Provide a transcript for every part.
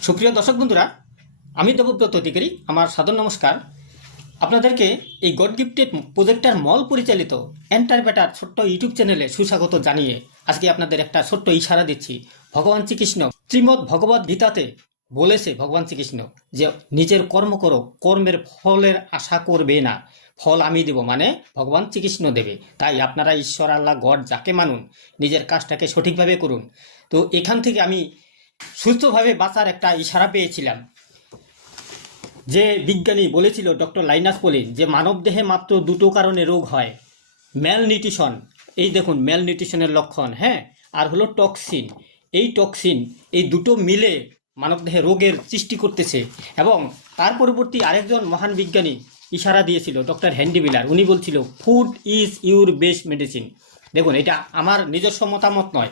সুপ্রিয় দর্শক বন্ধুরা, আমি দেবব্রত অধিকারী, আমার সাদর নমস্কার। আপনাদেরকে এই গড গিফটেড প্রজেক্টার মল পরিচালিত এন্টার বেটার ছোট্ট ইউটিউব চ্যানেলে সুস্বাগত জানিয়ে আজকে আপনাদের একটা ছোট্ট ইশারা দিচ্ছি। ভগবান শ্রীকৃষ্ণ শ্রীমৎ ভগবত গীতাতে বলেছে ভগবান শ্রীকৃষ্ণ যে, নিজের কর্ম করো, কর্মের ফলের আশা করবে না। ফল আমি দেব মানে ভগবান শ্রীকৃষ্ণ দেবে। তাই আপনারা ঈশ্বর, আল্লাহ, গড যাকে মানুন, নিজের কাজটাকে সঠিকভাবে করুন। তো এখান থেকে আমি সুস্থভাবে বাঁচার একটা ইশারা পেয়েছিলাম। যে বিজ্ঞানী বলেছিল ডক্টর লাইনাস পোলিন যে মানবদেহে মাত্র দুটো কারণে রোগ হয় ম্যাল নিউট্রিশন এই দেখুন ম্যাল নিউট্রিশনের লক্ষণ হ্যাঁ? আর হলো টক্সিন এই টক্সিন এই দুটো মিলে মানবদেহে রোগের সৃষ্টি করতেছে এবং তার পরবর্তী আরেকজন মহান বিজ্ঞানী ইশারা দিয়েছিল, ডক্টর হ্যান্ডি বিলার উনি বলছিল food is your best medicine দেখুন, এটা আমার নিজস্ব মতামত নয়।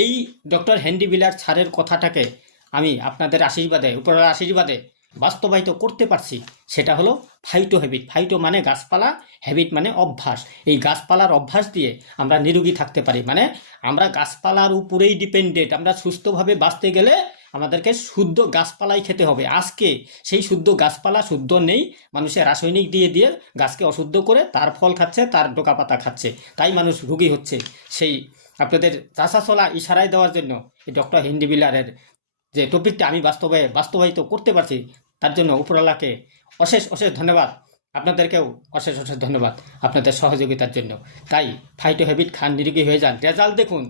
এই ডক্টর হ্যান্ডি বিলার ছাড়ের কথাটাকে আমি আপনাদের আশীর্বাদে উপরের আশীর্বাদে বাস্তবায়িত করতে পারছি। সেটা হলো ফাইটো হ্যাবিট। ফাইটো মানে গাছপালা, হ্যাবিট মানে অভ্যাস। এই গাছপালার অভ্যাস দিয়ে আমরা নিরোগী থাকতে পারি। মানে আমরা গাছপালার উপরেই ডিপেন্ডেন্ট, আমরা সুস্থভাবে বাঁচতে গেলে আমাদেরকে শুদ্ধ গাছপালাই খেতে হবে। আজকে সেই শুদ্ধ গাছপালা শুদ্ধ নেই মানুষের রাসায়নিক দিয়ে দিয়ে গাছকে অশুদ্ধ করে তার ফল খাচ্ছে, তার ডোকা পাতা খাচ্ছে। তাই মানুষ রুগী হচ্ছে। সেই আপনাদের চাষা চলা ইশারায় দেওয়ার জন্য এই ডক্টর হিন্দি বিলারের যে টপিকটা আমি বাস্তবে বাস্তবায়িত করতে পারছি, তার জন্য উপরওয়ালাকে অশেষ অশেষ ধন্যবাদ। আপনাদেরকেও অশেষ অশেষ ধন্যবাদ আপনাদের সহযোগিতার জন্য। তাই ফাইটো হ্যাবিট খান নিরোগী হয়ে যান। রেজাল্ট দেখুন,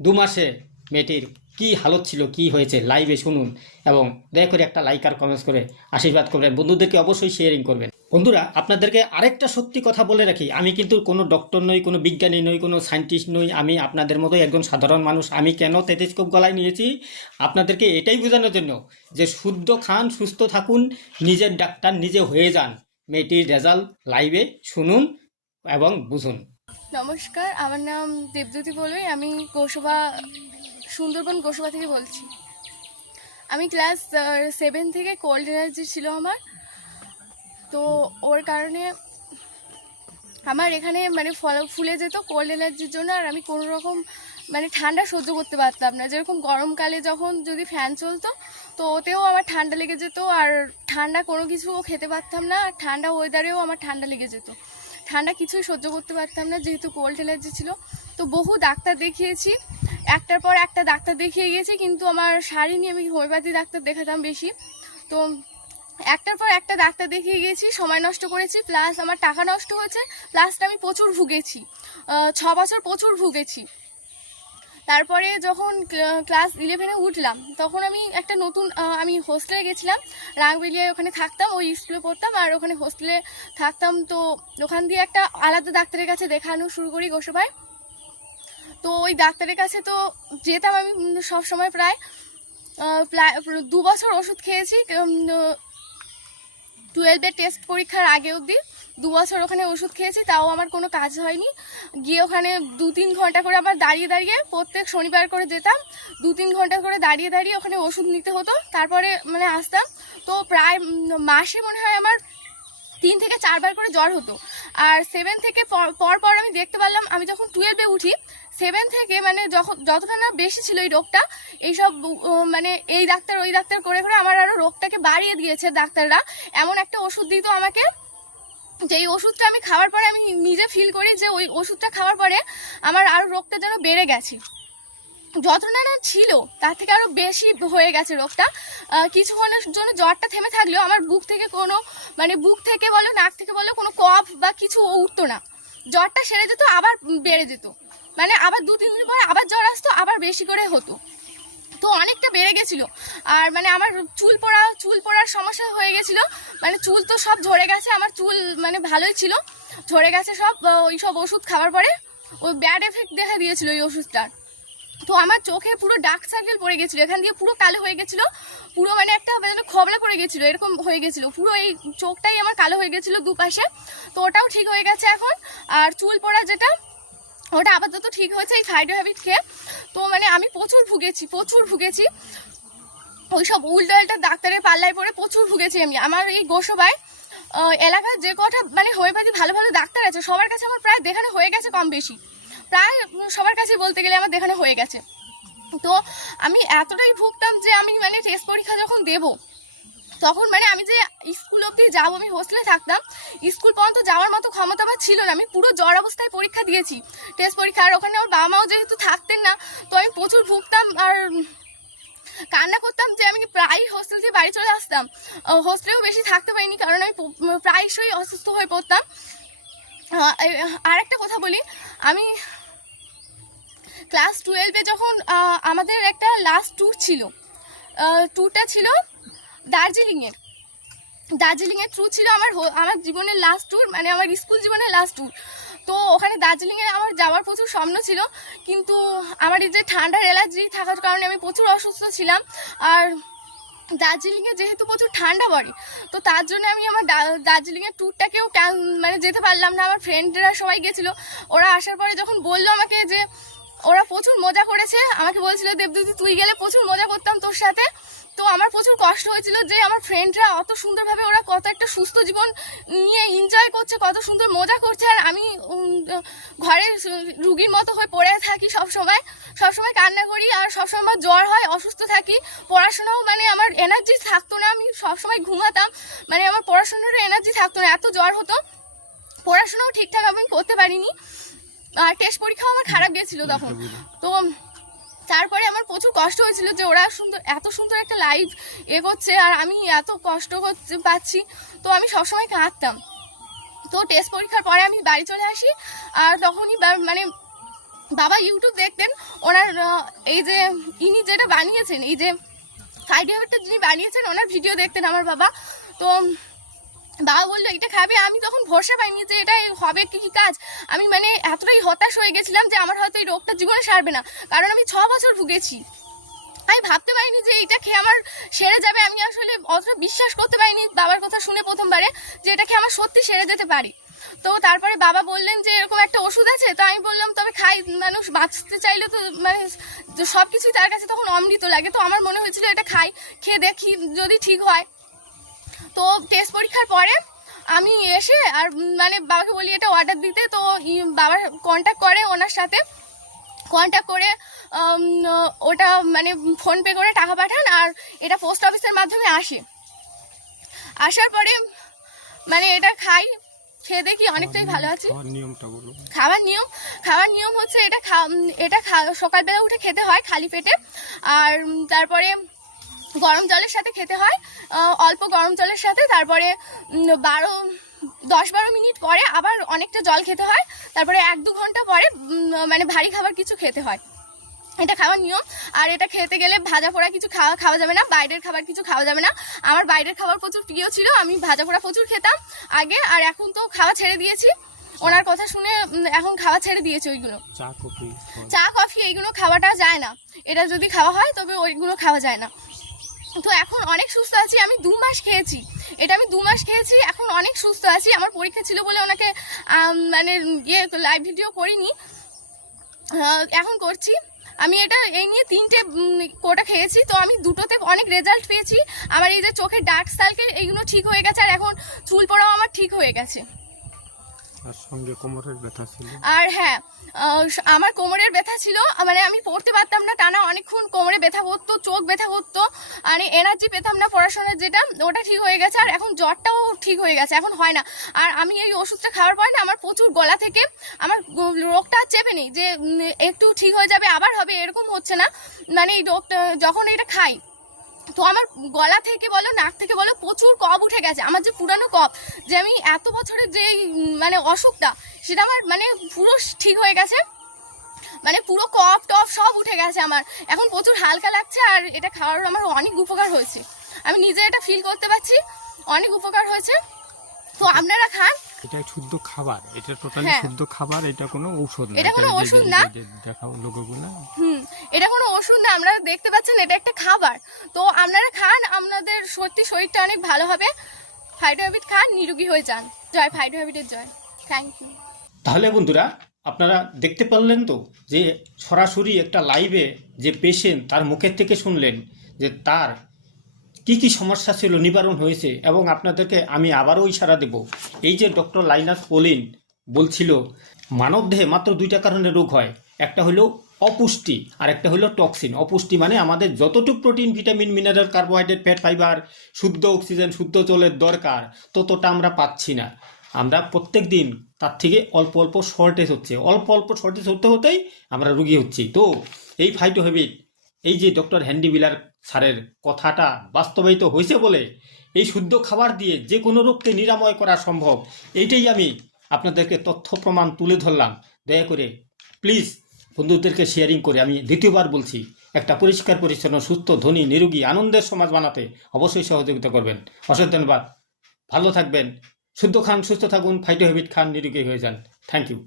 দু মাসে মেয়েটির কি হালত ছিল, কি হয়েছে লাইভে শুনুন এবং দয়া করে একটা লাইক আর কমেন্টস করে আশীর্বাদ করবেন। বন্ধুদেরকে অবশ্যই শেয়ারিং করবেন। বন্ধুরা, আপনাদেরকে আরেকটা সত্যি কথা বলে রাখি। আমি কিন্তু কোনো ডক্টর নই, কোনো বিজ্ঞানী নই, কোনো সায়েন্টিস্ট নই। আমি আপনাদের মতো একজন সাধারণ মানুষ। আমি কেন তেতেস্কোপ গলায় নিয়েছি? আপনাদেরকে এটাই বোঝানোর জন্য যে শুদ্ধ খান, সুস্থ থাকুন, নিজের ডাক্তার নিজে হয়ে যান। মেয়েটির রেজাল্ট লাইভে শুনুন এবং বুঝুন। নমস্কার, আমার নাম দেবজ্যোতি বলবে আমি গোসবা সুন্দরবন গোসবা থেকে বলছি। আমি ক্লাস সেভেন থেকে কোল্ড এনার্জি ছিল আমার। তো ওর কারণে আমার এখানে মানে ফল, ফুলে যেত কোল্ড এনার্জির জন্য আর আমি কোনো রকম মানে ঠান্ডা সহ্য করতে পারতাম না। যেরকম গরমকালে যখন যদি ফ্যান চলতো, তো ওতেও আমার ঠান্ডা লেগে যেত আর ঠান্ডা কোনো কিছু খেতে পারতাম না। আর ঠান্ডা ওয়েদারেও আমার ঠান্ডা লেগে যেত। ঠান্ডা কিছুই সহ্য করতে পারতাম না যেহেতু কোল্ড এলার্জি ছিল। তো বহু ডাক্তার দেখিয়েছি একটার পর একটা ডাক্তার দেখিয়ে গেছি কিন্তু আমার শাড়ি নিয়ে আমি হোমিওপ্যাথি ডাক্তার দেখাতাম বেশি। তো একটার পর একটা ডাক্তার দেখিয়ে গেছি সময় নষ্ট করেছি প্লাস আমার টাকা নষ্ট হয়েছে প্লাস আমি প্রচুর ভুগেছি। ছ বছর প্রচুর ভুগেছি। তারপরে যখন ক্লাস ইলেভেনে উঠলাম, তখন আমি একটা নতুন আমি হোস্টেলে গেছিলাম রাংবেলিয়ায় ওখানে থাকতাম, ওই স্কুলে পড়তাম, আর ওখানে হোস্টেলে থাকতাম। তো ওখান দিয়ে একটা আলাদা ডাক্তারের কাছে দেখানো শুরু করি গোসবাই তো ওই ডাক্তারের কাছে তো যেতাম আমি সব সময় প্রায় দু বছর ওষুধ খেয়েছি টুয়েলভের টেস্ট পরীক্ষার আগে অবধি দু বছর ওখানে ওষুধ খেয়েছি, তাও আমার কোনো কাজ হয়নি। গিয়ে ওখানে দু তিন ঘণ্টা করে আবার দাঁড়িয়ে দাঁড়িয়ে প্রত্যেক শনিবার করে যেতাম, দু তিন ঘণ্টা করে দাঁড়িয়ে দাঁড়িয়ে ওখানে ওষুধ নিতে হতো, তারপরে মানে আসতাম। তো প্রায় মাসে মনে হয় আমার তিন থেকে চারবার করে জ্বর হতো। আর সেভেন থেকে পর পর আমি দেখতে পারলাম, আমি যখন টুয়েলভে উঠি সেভেন থেকে মানে যখন যতটা না বেশি ছিল এই রোগটা, এইসব মানে এই ডাক্তার, ওই ডাক্তার করে করে আমার আরও রোগটাকে বাড়িয়ে দিয়েছে ডাক্তাররা। এমন একটা ওষুধ দিত আমাকে যে এই ওষুধটা আমি খাওয়ার পরে আমি নিজে ফিল করি যে ওই ওষুধটা খাওয়ার পরে আমার আরও রোগটা যেন বেড়ে গেছে। যতটা ছিল, তার থেকে আরও বেশি হয়ে গেছে রোগটা। কিছুক্ষণের জন্য জ্বরটা থেমে থাকলেও আমার বুক থেকে কোনো মানে বুক থেকে বলো, নাক থেকে বলো কোনো কফ বা কিছু উঠতো না। জ্বরটা সেরে যেত, আবার বেড়ে যেত। মানে আবার দু, তিন দিন পরে আবার জ্বর আসতো, আবার বেশি করে হতো। তো অনেকটা বেড়ে গেছিল। আর মানে আমার চুল পড়া, চুল পড়ার সমস্যা হয়ে গেছিল। মানে চুল তো সব ঝরে গেছে, আমার চুল মানে ভালোই ছিল। ঝরে গেছে সব ওই সব ওষুধ খাওয়ার পরে। ওই ব্যাড এফেক্ট দেখা দিয়েছিল ওই ওষুধটার। তো আমার চোখে পুরো ডার্ক সার্কেল পড়ে গেছিল, এখান দিয়ে পুরো কালো হয়ে গেছিল। পুরো মানে একটা মানে খবলা পড়ে গেছিল, এরকম হয়ে গেছিল। পুরো এই চোখটাই আমার কালো হয়ে গেছিল দুপাশে। তো ওটাও ঠিক হয়ে গেছে এখন। আর চুল পড়া যেটা ওটা আপাতত ঠিক হয়েছে, এই ফাইডো হ্যাবিট খেয়ে। তো মানে আমি প্রচুর ভুগেছি প্রচুর ভুগেছি। ওই সব উল্টো ডাক্তারের পাল্লায় পড়ে প্রচুর ভুগেছি আমি। আমার এই গোসবায় এলাকার যে কটা মানে হোমিওপ্যাথি ভালো ভালো ডাক্তার আছে, সবার কাছে আমার প্রায় দেখানো হয়ে গেছে কম বেশি। প্রায় সবার কাছে বলতে গেলে আমার দেখানো হয়ে গেছে। তো আমি এতটাই ভুগতাম যে আমি মানে টেস্ট পরীক্ষা যখন দেব তখন মানে আমি যে স্কুল অবধি যাব, আমি হোস্টেলে থাকতাম, স্কুল পর্যন্ত যাওয়ার মতো ক্ষমতা আমার ছিল না। আমি পুরো জ্বর অবস্থায় পরীক্ষা দিয়েছি টেস্ট পরীক্ষা, আর ওখানে আমার বাবা মাও যেহেতু থাকতেন না, তো আমি প্রচুর ভুগতাম আর কান্না করতাম যে আমি প্রায় হোস্টেল থেকে বাড়ি চলে আসতাম। হোস্টেলেও বেশি থাকতে পারিনি, কারণ আমি প্রায়শই অসুস্থ হয়ে পড়তাম। আর একটা কথা বলি, আমি ক্লাস টুয়েলভে যখন আমাদের একটা লাস্ট ট্যুর ছিল ট্যুরটা ছিল দার্জিলিংয়ের। দার্জিলিংয়ের ট্যুর ছিল আমার আমার জীবনের লাস্ট ট্যুর মানে আমার স্কুল জীবনের লাস্ট ট্যুর তো ওখানে দার্জিলিংয়ে আমার যাওয়ার প্রচুর স্বপ্ন ছিল, কিন্তু আমার এই যে ঠান্ডার অ্যালার্জি থাকার কারণে আমি প্রচুর অসুস্থ ছিলাম। আর দার্জিলিংয়ে যেহেতু প্রচুর ঠান্ডা পড়ে, তো তার জন্য আমি আমার দার্জিলিংয়ের ট্যুরটাকেও মানে যেতে পারলাম না। আমার ফ্রেন্ডরা সবাই গেছিল। ওরা আসার পরে যখন বলল আমাকে যে, ওরা প্রচুর মজা করেছে, আমাকে বলছিল, দেবদূতি, তুই গেলে প্রচুর মজা করতাম তোর সাথে। প্রচুর কষ্ট হয়েছিল যে আমার ফ্রেন্ডরা অত সুন্দরভাবে ওরা কত একটা সুস্থ জীবন নিয়ে এনজয় করছে কত সুন্দর মজা করছে। আর আমি ঘরে রুগীর মতো হয়ে পড়ে থাকি সব সময় সব সময় কান্না করি আর সবসময় আমার জ্বর হয় অসুস্থ থাকি। পড়াশোনাও মানে আমার এনার্জি থাকতো না আমি সবসময় ঘুমাতাম। মানে আমার পড়াশোনার এনার্জি থাকতো না এত জ্বর হতো। পড়াশোনাও ঠিকঠাক আমি করতে পারিনি। আর টেস্ট পরীক্ষাও আমার খারাপ গিয়েছিল তখন। তো তারপরে আমার প্রচুর কষ্ট হয়েছিল যে ওরা সুন্দর, এত সুন্দর একটা লাইফ এ করছে আর আমি এত কষ্ট করতে পাচ্ছি। তো আমি সবসময় কাঁদতাম। তো টেস্ট পরীক্ষার পরে আমি বাড়ি চলে আসি আর তখনই মানে বাবা ইউটিউব দেখতেন। ওনার এই যে ইনি যেটা বানিয়েছেন, এই যে ফাইডিয়ারটা যিনি বানিয়েছেন, ওনার ভিডিও দেখতেন আমার বাবা। তো বাবা বলল, এটা খাবে? আমি তখন ভরসা পাইনি যে এটা হবে কি কি কাজ। আমি মানে এতটাই হতাশ হয়ে গেছিলাম যে আমার হয়তো এই রোগটা জীবনে সারবে না। কারণ আমি ছ বছর ভুগেছি। আমি ভাবতে পারিনি যে এটা খেয়ে আমার সেরে যাবে। আমি আসলে অতটা বিশ্বাস করতে পারিনি বাবার কথা শুনে প্রথমবারে যে এটা খেয়ে আমার সত্যি সেরে যেতে পারি। তো তারপরে বাবা বললেন যে এরকম একটা ওষুধ আছে। তো আমি বললাম, তবে খাই, মানুষ বাঁচতে চাইলে তো মানে সব কিছুই তার কাছে তখন অমৃত লাগে। তো আমার মনে হয়েছিল এটা খাই, খেয়ে দেখি যদি ঠিক হয়। তো টেস্ট পরীক্ষার পরে আমি এসে আর মানে বাবাকে বলি এটা অর্ডার দিতে। তো বাবা কন্ট্যাক্ট করে ওনার সাথে। কন্ট্যাক্ট করে ওটা মানে ফোনপে করে টাকা পাঠান আর এটা পোস্ট অফিসের মাধ্যমে আসে। আসার পরে মানে এটা খাই খেয়ে দেখি অনেকটাই ভালো আছি। খাবার নিয়ম খাবার নিয়ম হচ্ছে এটা খা- এটা খা- সকালবেলা উঠে খেতে হয় খালি পেটে। আর তারপরে গরম জলের সাথে খেতে হয়। অল্প গরম জলের সাথে তারপরে বারো দশ বারো মিনিট পরে আবার অনেকটা জল খেতে হয়। তারপরে এক দু ঘণ্টা পরে মানে ভারী খাবার কিছু খেতে হয়। এটা খাওয়ার নিয়ম। আর এটা খেতে গেলে ভাজা পোড়া কিছু খাওয়া খাওয়া যাবে না। বাইরের খাবার কিছু খাওয়া যাবে না। আমার বাইরের খাবার প্রচুর প্রিয় ছিল। আমি ভাজা পোড়া প্রচুর খেতাম আগে আর এখন তো খাওয়া ছেড়ে দিয়েছি। ওনার কথা শুনে এখন খাওয়া ছেড়ে দিয়েছে ওইগুলো। চা কফি এইগুলো খাওয়াটা যায় না। এটা যদি খাওয়া হয় তবে ওইগুলো খাওয়া যায় না। তো এখন অনেক সুস্থ আছি আমি দু মাস খেয়েছি। এটা আমি দু মাস খেয়েছি এখন অনেক সুস্থ আছি। আমার পরীক্ষা ছিল বলে ওনাকে মানে ইয়ে লাইভ ভিডিও করিনি। এখন করছি। আমি এটা এই নিয়ে তিনটে কোটা খেয়েছি। তো আমি দুটোতে অনেক রেজাল্ট পেয়েছি। আমার এই যে চোখের ডার্ক সার্কেল এইগুলো ঠিক হয়ে গেছে আর এখন চুল পড়াও আমার ঠিক হয়ে গেছে। তার সঙ্গে কোমরের ব্যথা ছিল। আর হ্যাঁ আমার কোমরের ব্যথা ছিল। মানে আমি পড়তে পারতাম না, টানা অনেকক্ষণ কোমরে ব্যথা করতো চোখ ব্যথা করতো আর এনার্জি পেতাম না পড়াশোনার যেটা, ওটা ঠিক হয়ে গেছে। আর এখন জ্বরটাও ঠিক হয়ে গেছে, এখন হয় না। আর আমি এই ওষুধটা খাওয়ার পরে না, আমার প্রচুর গলা থেকে আমার রোগটা চেপে নেই যে একটু ঠিক হয়ে যাবে, আবার হবে, এরকম হচ্ছে না। মানে এই রোগটা যখন এটা খাই তো আমার গলা থেকে বলো, নাক থেকে বলো, প্রচুর কফ উঠে গেছে। আমার যে পুরানো কফ, যে আমি এত বছরের যে মানে অসুখটা, সেটা আমার মানে পুরো ঠিক হয়ে গেছে। মানে পুরো কফ টফ সব উঠে গেছে আমার। এখন প্রচুর হালকা লাগছে আর এটা খাওয়ার আমার অনেক উপকার হয়েছে। আমি নিজে এটা ফিল করতে পারছি, অনেক উপকার হয়েছে। তো আপনারা খান। এটা শুদ্ধ খাবার এটা টোটালি হ্যাঁ। শুদ্ধ খাবার এটা কোনো ঔষধ না। এটা কোনো ওষুধ না। দেখাও লোকগুলো হুম এটা কোনো ওষুধ না। আপনারা দেখতে পাচ্ছেন এটা একটা খাবার। তো আপনারা খান আপনাদের সত্যি শরীরটা অনেক ভালো হবে। ফাইটো হ্যাবিট খান নিরোগী হয়ে যান। জয় ফাইটো হ্যাবিটের জয়। থ্যাংক ইউ তাহলে বন্ধুরা আপনারা দেখতে পারলেন তো যে সরাসরি একটা লাইভে যে পেশেন্ট তার মুখের থেকে শুনলেন যে তার কি কি সমস্যা ছিল, নিবারণ হয়েছে এবং আপনাদেরকে আমি আবারও ইশারা দেব। এই যে ডক্টর লাইনাস পোলিন বলছিল মানবদেহে মাত্র দুইটা কারণে রোগ হয়। একটা হলো অপুষ্টি আর একটা হলো টক্সিন। অপুষ্টি মানে আমাদের যতটুকু protein, vitamin, mineral, carbohydrate, fat, fibre, শুদ্ধ অক্সিজেন, শুদ্ধ জলের দরকার, ততটা আমরা পাচ্ছি না। আমরা প্রত্যেক দিন তার থেকে অল্প অল্প শর্টেজ হচ্ছে। অল্প অল্প শর্টেজ হতে হতেই আমরা রুগী হচ্ছি। তো এই ফাইটো এই যে ডক্টর হ্যান্ডি বিলার স্যারের কথাটা বাস্তবায়িত হয়েছে বলে এই শুদ্ধ খাবার দিয়ে যে কোনো রোগকে নিরাময় করা সম্ভব, এইটাই আমি আপনাদেরকে তথ্য প্রমাণ তুলে ধরলাম। দয়া করে প্লিজ বন্ধুদেরকে শেয়ারিং করে, আমি দ্বিতীয়বার বলছি, একটা পরিষ্কার, পরিচ্ছন্ন, সুস্থ, ধনী, নিরোগী, আনন্দের সমাজ বানাতে অবশ্যই সহযোগিতা করবেন। অশেষ ধন্যবাদ। ভালো থাকবেন, শুদ্ধ খান, সুস্থ থাকুন ফাইটো হ্যাবিট খান, নিরোগী হয়ে যান। Thank you